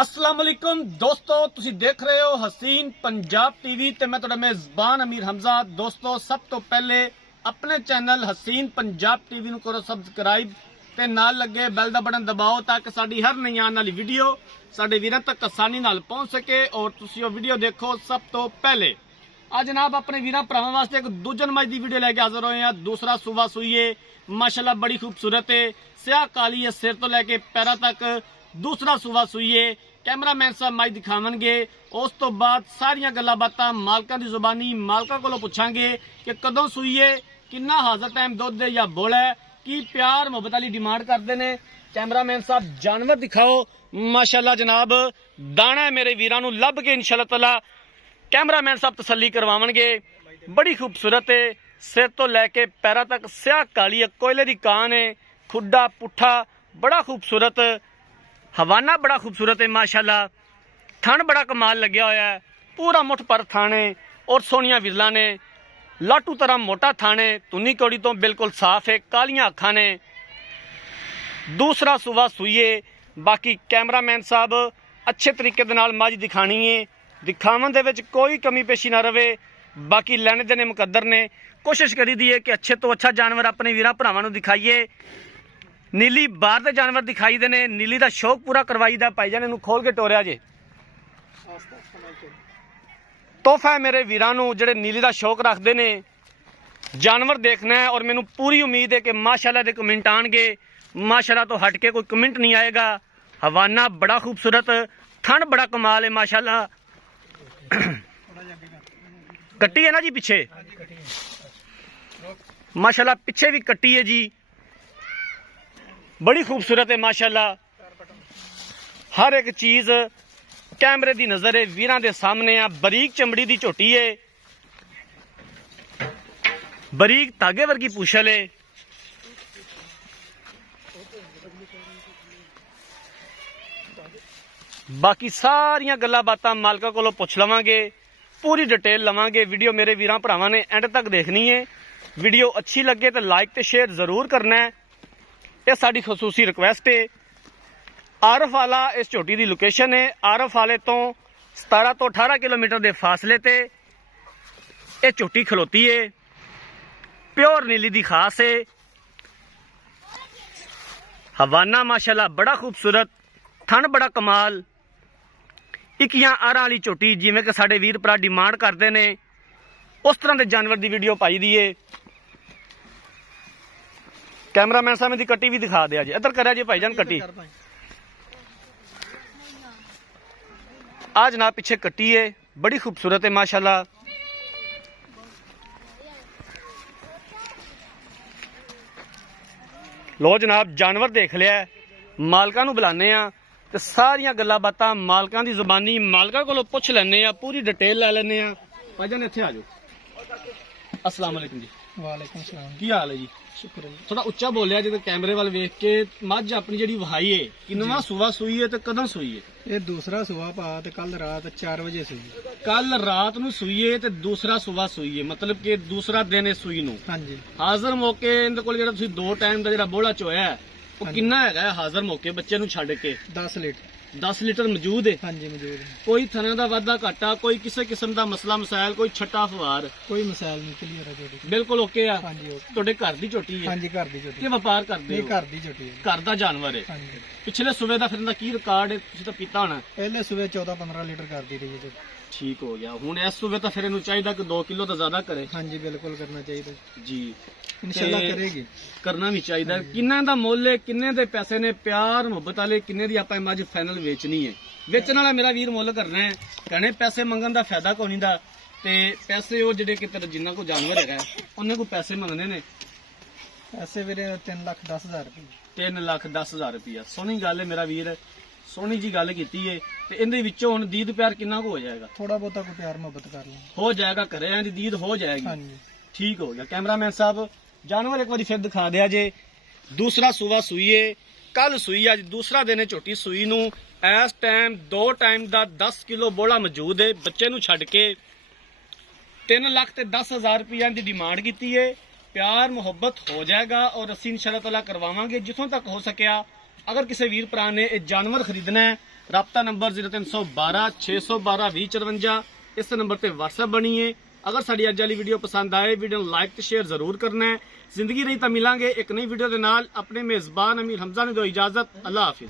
अस्सलाम वालेकुम दोस्तों, तुसी देख रहे हो हसीन पंजाब टीवी ते मैं तुहाडा मेज़बान अमीर हमजा। दोस्तों, सब तो पहले अपने चैनल हसीन पंजाब टीवी नूं करो सबसक्राइब ते नाल लगे बैल दा बटन दबाओ ताकि साडी हर नई आने वाली वीडियो साडे वीरां तक आसानी नाल पहुंच सके और तुसी वो वीडियो देखो सब तो पहले। आज जनाब अपने वीरां भरावां वास्ते एक दूजन मज दी वीडियो लैके हाजिर होए हैं। दूसरा सूबा सूईए माशाल्लाह बड़ी खूबसूरत है, स्याह काली है सिर तो लैके पैरां तक। दूसरा सूबा सूईए कैमरामैन साहब मज दिखावणगे। उस तो बाद सारियां गल्लां बातां मालकां दी जुबानी मालकां कोलों पुछांगे कि कदों सूईए, किन्ना हाजर टाइम दुध या बुल है, की प्यार मुहब्बत वाली डिमांड करते हैं। कैमरामैन साहब जानवर दिखाओ। माशाल्लाह जनाब दाना है मेरे वीरां नूं लभ के इंशाअल्लाह तआला कैमरामैन साहब तसल्ली करवावणगे। बड़ी खूबसूरत है, सिर तो लैके पैरां तक स्याह काली है, कोयले दी कान है, खुड्डा पुट्ठा बड़ा खूबसूरत, हवाना बड़ा खूबसूरत है माशाल्लाह। थन बड़ा कमाल लग्या होया है, पूरा मुठ पर थन है और सोहनिया विरला ने, लाटू तरह मोटा थन है, तुनी कौड़ी तो बिल्कुल साफ है, कालियां अखां ने। दूसरा सूबा सूईए। बाकी कैमरामैन साहब अच्छे तरीके दे नाल मझ दिखानी है, दिखावन दे विच कोई कमी पेशी ना रवे। बाकी लैने देने मुकद्दर ने, कोशिश करी दी है कि अच्छे तो अच्छा जानवर अपने वीरां भरावां नूं दिखाइए। नीली बाहर दे जानवर दिखाई देने, नीली दा शौक पूरा करवाई दा। भाईजान इहनूं खोल के टोरिया जे, तोहफा है मेरे वीरां नूं जिहड़े नीली दा शौक रखदे ने जानवर देखना है। और मैनूं पूरी उम्मीद है कि माशाल्लाह दे कमेंट आएंगे, माशाल्लाह तो हट के कोई कमेंट नहीं आएगा। हवाना बड़ा खूबसूरत, थन बड़ा कमाल है माशाल्लाह। कट्टी है ना जी पीछे, माशाल्लाह पीछे भी कट्टी है जी, बड़ी खूबसूरत है माशाल्लाह। हर एक चीज कैमरे दी नजर है, वीरां दे सामने आ। बरीक चमड़ी दी झोटी है, बरीक धागे वर्गी पूछल है। बाकी सारियां गल्लां बातां मालका कोलों पुछ लवांगे, पूरी डिटेल लवांगे। वीडियो मेरे वीरां भरावां ने एंड तक देखनी है। वीडियो अच्छी लगे तो लाइक ते शेयर जरूर करना है, यह साडी खसूसी रिक्वेस्ट है। आरफ वाला इस झोटी की लोकेशन है। आरफ वाले तो 17 तो 18 किलोमीटर के फासले ते यह झोटी खलोती है। प्योर नीली दी खास है, हवाना माशाल्लाह बड़ा खूबसूरत, थन बड़ा कमाल। इक्कियां आरां वाली झोटी जिवें कि साडे वीर भरा डिमांड करते हैं, उस तरह के जानवर की वीडियो पाई दी है। कैमरामैन साहब की कट्टी भी दिखा दिया जी, इधर करा जी भाईजान कट्टी। आज जनाब पीछे कट्टी है, बड़ी खूबसूरत है माशाल्लाह। लो जनाब जानवर देख लिया, मालकां नूं बुलाने आ ते सारियां गल्लां बातां मालकां दी जुबानी मालकां कोलों पुछ लैने आ, पूरी डिटेल लै लैने आ। भाईजान इत्थे आ जाओ। अस्सलाम वालेकुम जी। वालेकुम सलाम। की हाल है जी? शुक्र है। थोड़ा उच्चा बोलिया जो कैमरे वाल वेख के। मझ अपनी जी वहाई है, किनवा सूबा सूई है, कदों सूई है? ये दूसरा सुबह पा ते कल रात 4 बजे सुई। कल रात नूं सूई है ते दूसरा सुबह सूई है, मतलब कि दूसरा दिन है सूई नूं। हाँ जी। हाजर मौके इहदे कोल जिहड़ा तुसीं 2 टाइम दा जिहड़ा बोला चोया है वो हाँ जी। किन्ना हैगा है हाजर मौके बच्चे नूं छड्ड के? 10 लीटर। 10 लीटर मौजूद है। हाँ जी मौजूद है। कोई थने दा वाधा घाटा, कोई किसी किस्म का मसला मसाइल, कोई छट्टा फवार? कोई मसाइल नहीं, क्लियर है झोटी। बिल्कुल ओके आ। हाँ जी ओके। तुहाडे घर दी झोटी हाँ है जी घर दी झोटी। कि व्यापार करदे नहीं हो? घर दी झोटी है। घर दा जानवर है। हाँ जी। पिछले सूबे दा फिर की रिकॉर्ड है, तुसीं तां पीता होना? पहले सुबह 14-15 लीटर कर दी रही है झोटी। ठीक हो गया। हुण इस सूबे तां फिर इहनूं चाहीदा कि 2 किलो तो ज्यादा करे। हाँ जी बिल्कुल करना चाहिए जी इंशाल्लाह ते करेगी। करना भी चाहिए। किन्ने दा मुੱਲ है, किन्ने दे पैसे ने, प्यार मुहब्बत वाले किन्ने दी आपां मੱਝ फाइनल वेचनी है? वेचण वाला मेरा वीर मुੱਲ करना है, कहने पैसे मंगन दा फायदा कोई नहीं दा। ते पैसे वो जिहड़े किते जिन्ना को जानवर है उन्हें को पैसे मंगने ने। ऐसे मेरे 3,10,000 रुपये। 3,10,000 रुपया। सोहनी गल है मेरा वीर, सोहनी जी गल कीती है। ते इहदे विचों हुण दीद प्यार किन्ना को हो जाएगा? थोड़ा बहुता को प्यार मोहब्बत कर लें। हो जाएगा, घरे दी दीद हो जाएगी। हाँ जी ठीक हो गया। कैमरामैन साहब जानवर एक बार फिर दिखा दिया जे। दूसरा सूबा सूईए, कल सूई, अज दूसरा दिन है झोटी सूई नूं। इस टाइम 2 टाइम का 10 किलो बोला मौजूद है। बच्चे नूं छड्ड के 3,10,000 रुपया की डिमांड की है। प्यार मुहब्बत हो जाएगा और असीं इंशाअल्लाह ताला करवावांगे जिथों तक हो सकिया। अगर किसी वीर भरा ने यह जानवर खरीदना है ਰਾਬਤਾ ਨੰਬਰ 0312 612 2054। ਇਸ ਨੰਬਰ ਤੇ WhatsApp ਬਣੀਏ। ਅਗਰ ਸਾਡੀ ਅੱਜ ਵਾਲੀ ਵੀਡੀਓ ਪਸੰਦ ਆਏ, ਵੀਡੀਓ ਨੂੰ ਲਾਈਕ ਤੇ ਸ਼ੇਅਰ ਜ਼ਰੂਰ ਕਰਨਾ ਹੈ। ਜ਼ਿੰਦਗੀ ਰਹੀ ਤਾਂ ਮਿਲਾਂਗੇ ਇੱਕ ਨਈ ਵੀਡੀਓ ਦੇ ਨਾਲ। ਆਪਣੇ ਮੇਜ਼ਬਾਨ ਅਮੀਰ ਹਮਜ਼ਾ ਨੇ ਦਿਓ ਇਜਾਜ਼ਤ। ਅੱਲਾ ਹਾਫਿਜ਼।